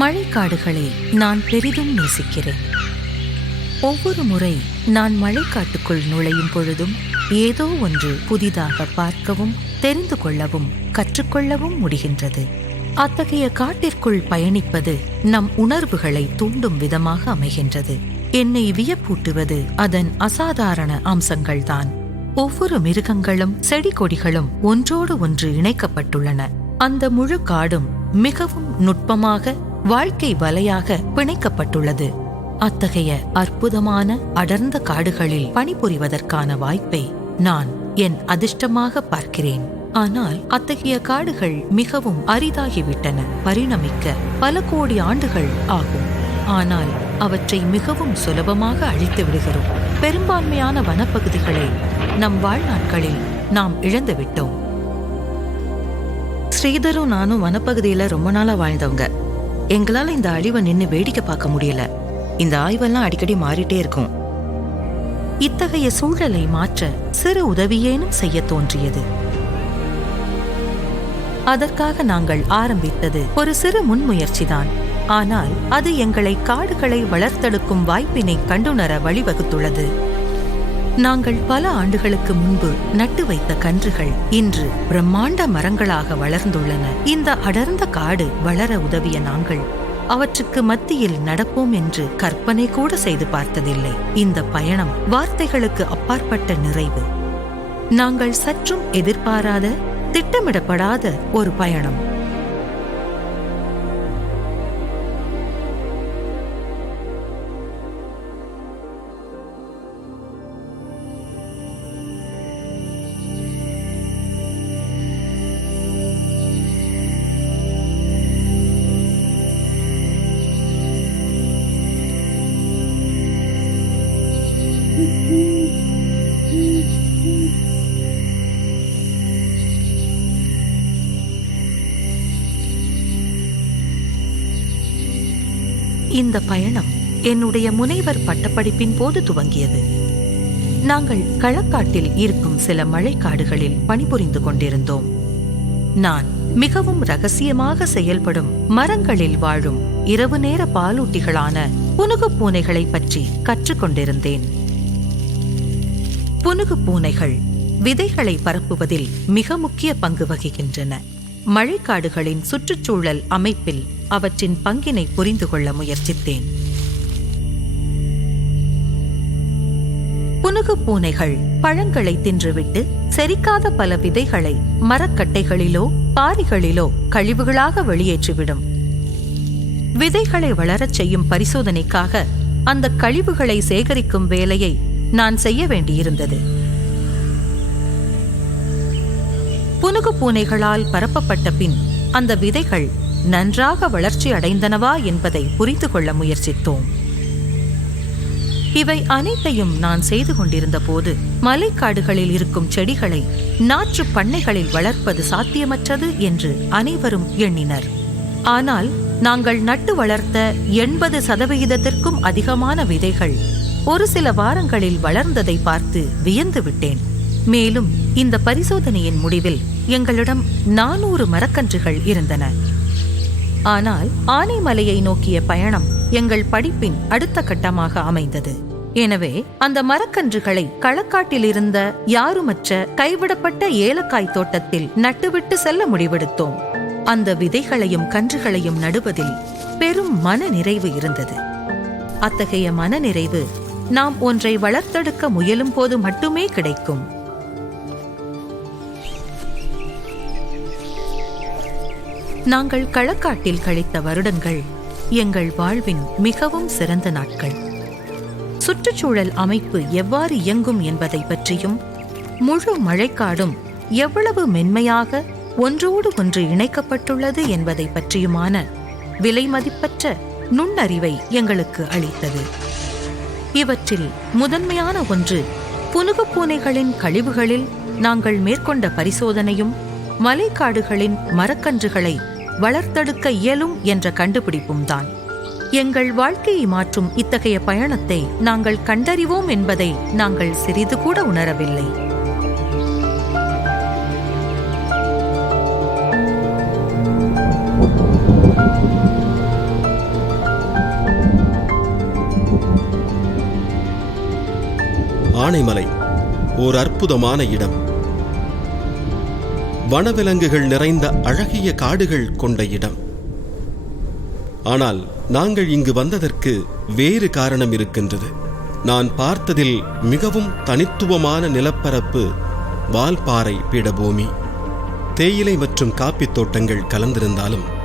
மழைக்காடுகளை நான் பெரிதும் நேசிக்கிறேன். ஒவ்வொரு முறை நான் மழைக்காட்டுக்குள் நுழையும் பொழுதும் ஏதோ ஒன்று புதிதாக பார்க்கவும் தெரிந்து கொள்ளவும் கற்றுக்கொள்ளவும் முடிகின்றது. அத்தகைய காட்டிற்குள் பயணிப்பது நம் உணர்வுகளை தூண்டும் விதமாக அமைகின்றது. என்னை வியப்பூட்டுவது அதன் அசாதாரண அம்சங்கள்தான். ஒவ்வொரு மிருகங்களும் செடி கொடிகளும் ஒன்றோடு ஒன்று இணைக்கப்பட்டுள்ளன. அந்த முழு காடும் மிகவும் நுட்பமாக வாழ்க்கை வலையாக பிணைக்கப்பட்டுள்ளது. அத்தகைய அற்புதமான அடர்ந்த காடுகளில் பணிபுரிவதற்கான வாய்ப்பை நான் என் அதிர்ஷ்டமாக பார்க்கிறேன். ஆனால் அத்தகைய காடுகள் மிகவும் அரிதாகிவிட்டன. பரிணமிக்க பல கோடி ஆண்டுகள் ஆகும். ஆனால் அவற்றை மிகவும் சுலபமாக அழித்து விடுகிறோம். பெரும்பான்மையான வனப்பகுதிகளை நம் வாழ்நாட்களில் நாம் இழந்துவிட்டோம். ஸ்ரீதரும் நானும் வனப்பகுதியில ரொம்ப நாளா வாழ்ந்தவங்க. எங்களால இந்த அழிவை நின்று வேடிக்கை பார்க்க முடியல. இந்த ஆய்வெல்லாம் அடிக்கடி மாறிட்டே இருக்கும். இத்தகைய சூழலை மாற்ற சிறு உதவியேனும் செய்ய தோன்றியது. அதற்காக நாங்கள் ஆரம்பித்தது ஒரு சிறு முன்முயற்சிதான். ஆனால் அது எங்களை காடுகளை வளர்த்தெடுக்கும் வாய்ப்பினை கண்டுணர வழிவகுத்துள்ளது. நாங்கள் பல ஆண்டுகளுக்கு முன்பு நட்டு வைத்த கன்றுகள் இன்று பிரம்மாண்ட மரங்களாக வளர்ந்துள்ளன. இந்த அடர்ந்த காடு வளர உதவிய நாங்கள் அவற்றுக்கு மத்தியில் நடப்போம் என்று கற்பனை கூட செய்து பார்த்ததில்லை. இந்த பயணம் வார்த்தைகளுக்கு அப்பாற்பட்ட நிறைவு. நாங்கள் சற்றும் எதிர்பாராத, திட்டமிடப்படாத ஒரு பயணம். இந்த பயணம் என்னுடைய முனைவர் பட்டப்படிப்பின் போது துவங்கியது. நாங்கள் களக்காட்டில் இருக்கும் சில மழைக்காடுகளில் பணிபுரிந்து கொண்டிருந்தோம். நான் மிகவும் ரகசியமாக செயல்படும் மரங்களில் வாழும் இரவு நேர பாலூட்டிகளான புனுகு பூனைகளை பற்றி கற்றுக்கொண்டிருந்தேன். புனுகு பூனைகள் விதைகளை பரப்புவதில் மிக முக்கிய பங்கு வகிக்கின்றன. மழைக்காடுகளின் சுற்றுச்சூழல் அமைப்பில் அவற்றின் பங்கினை புரிந்து கொள்ள முயற்சித்தேன். புனுகு பூனைகள் பழங்களை தின்றுவிட்டு செரிக்காத பல விதைகளை மரக்கட்டைகளிலோ பாரிகளிலோ கழிவுகளாக வெளியேற்றிவிடும். விதைகளை வளரச் செய்யும் பரிசோதனைக்காக அந்த கழிவுகளை சேகரிக்கும் வேலையை நான் செய்ய வேண்டியிருந்தது. புனுகு பூனைகளால் பரப்பப்பட்ட பின் அந்த விதைகள் நன்றாக வளர்ச்சி அடைந்தனவா என்பதை புரிந்து கொள்ள முயற்சித்தோம். இவை அனைத்தையும் நான் செய்து கொண்டிருந்த போது மலைக்காடுகளில் இருக்கும் செடிகளை நாற்று பண்ணைகளில் வளர்ப்பது சாத்தியமற்றது என்று அனைவரும் எண்ணினர். ஆனால் நாங்கள் நட்டு வளர்த்த 80% அதிகமான விதைகள் ஒரு சில வாரங்களில் வளர்ந்ததை பார்த்து வியந்து விட்டேன். மேலும் இந்த பரிசோதனையின் முடிவில் எங்களிடம் 400 மரக்கன்றுகள் இருந்தன. ஆனால் ஆனைமலையை நோக்கிய பயணம் எங்கள் படிப்பின் அடுத்த கட்டமாக அமைந்தது. எனவே அந்த மரக்கன்றுகளை களக்காட்டில் இருந்த யாருமற்ற கைவிடப்பட்ட ஏலக்காய் தோட்டத்தில் நட்டுவிட்டு செல்ல முடிவெடுத்தோம். அந்த விதைகளையும் கன்றுகளையும் நடுவதில் பெரும் மன நிறைவு இருந்தது. அத்தகைய மன நிறைவு நாம் ஒன்றை வளர்த்தெடுக்க முயலும் போது மட்டுமே கிடைக்கும். நாங்கள் களக்காட்டில் கழித்த வருடங்கள் எங்கள் வாழ்வின் மிகவும் சிறந்த நாட்கள். சுற்றுச்சூழல் அமைப்பு எவ்வாறு இயங்கும் என்பதை பற்றியும் முழு மழைக்காடும் எவ்வளவு மென்மையாக ஒன்றோடு ஒன்று இணைக்கப்பட்டுள்ளது என்பதை பற்றியுமான விலைமதிப்பற்ற நுண்ணறிவை எங்களுக்கு அளித்தது. இவற்றில் முதன்மையான ஒன்று புனுகு பூனைகளின் கழிவுகளில் நாங்கள் மேற்கொண்ட பரிசோதனையும் மலைக்காடுகளின் மரக்கன்றுகளை வளர்த்தெடுக்க இயலும் என்ற கண்டுபிடிப்பும் தான். எங்கள் வாழ்க்கையை மாற்றும் இத்தகைய பயணத்தை நாங்கள் கண்டறிவோம் என்பதை நாங்கள் சிறிது கூட உணரவில்லை. ஆனைமலை ஓர் அற்புதமான இடம். வனவிலங்குகள் நிறைந்த அழகிய காடுகள் கொண்ட இடம். ஆனால் நாங்கள் இங்கு வந்ததற்கு வேறு காரணம் இருக்கின்றது. நான் பார்த்ததில் மிகவும் தனித்துவமான நிலப்பரப்பு வால்பாறை பீடபூமி. தேயிலை மற்றும் காப்பித் தோட்டங்கள் கலந்திருந்தாலும்